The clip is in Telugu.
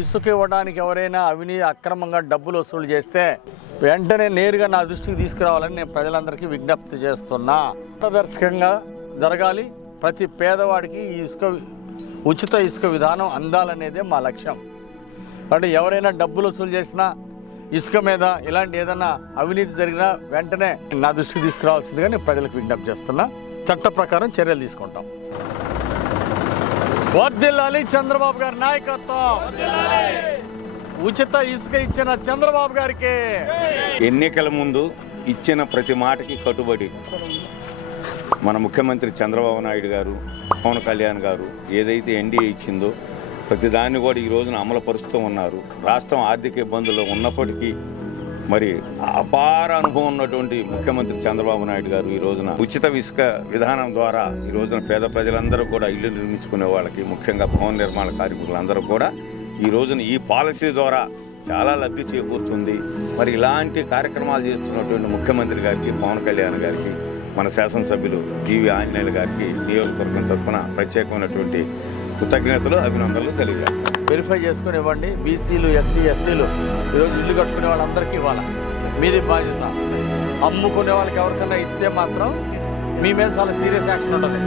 ఇసుక ఇవ్వడానికి ఎవరైనా అవినీతి అక్రమంగా డబ్బులు వసూలు చేస్తే వెంటనే నేరుగా నా దృష్టికి తీసుకురావాలని నేను ప్రజలందరికీ విజ్ఞప్తి చేస్తున్నా. పారదర్శకంగా జరగాలి. ప్రతి పేదవాడికి ఈ ఇసుక ఉచిత ఇసుక విధానం అందాలనేదే మా లక్ష్యం. అంటే ఎవరైనా డబ్బులు వసూలు చేసినా ఇసుక మీద ఇలాంటి ఏదైనా అవినీతి జరిగినా వెంటనే నా దృష్టికి తీసుకురావాల్సిందిగా నేను ప్రజలకు విజ్ఞప్తి చేస్తున్నా. చట్ట ప్రకారం చర్యలు తీసుకుంటాం. వర్దిల్లాలి చంద్రబాబు గారి నాయకత్వం. ఉచిత ఇసుక ఇచ్చిన చంద్రబాబు గారికి. ఎన్నికల ముందు ఇచ్చిన ప్రతి మాటకి కట్టుబడి మన ముఖ్యమంత్రి చంద్రబాబు నాయుడు గారు పవన్ కళ్యాణ్ గారు ఏదైతే ఎన్డీఏ ఇచ్చిందో ప్రతి దాన్ని కూడా ఈ రోజున అమలుపరుస్తూ ఉన్నారు. రాష్ట్రం ఆర్థిక ఇబ్బందుల్లో ఉన్నప్పటికీ మరి అపార అనుభవం ఉన్నటువంటి ముఖ్యమంత్రి చంద్రబాబు నాయుడు గారు ఈ రోజున ఉచిత ఇసుక విధానం ద్వారా ఈ రోజున పేద ప్రజలందరూ కూడా ఇల్లు నిర్మించుకునే వాళ్ళకి ముఖ్యంగా భవన నిర్మాణ కార్మికులందరూ కూడా ఈ రోజున ఈ పాలసీ ద్వారా చాలా లబ్ధి చేకూరుతుంది. మరి ఇలాంటి కార్యక్రమాలు చేస్తున్నటువంటి ముఖ్యమంత్రి గారికి పవన్ కళ్యాణ్ గారికి మన శాసనసభ్యులు జీవి ఆంజనేయులు గారికి నియోజకవర్గం తరఫున ప్రత్యేకమైనటువంటి కృతజ్ఞతలు అభినందనలు తెలియజేస్తాను. వెరిఫై చేసుకుని ఇవ్వండి. బీసీలు ఎస్సీ ఎస్టీలు. ఈరోజు ఇల్లు కట్టుకునే వాళ్ళందరికీ ఇవ్వాలి? మీది బాధ్యత. అమ్ముకునే వాళ్ళకి ఎవరికైనా ఇస్తే మాత్రం మీ మీద చాలా సీరియస్ యాక్షన్ ఉంటుంది.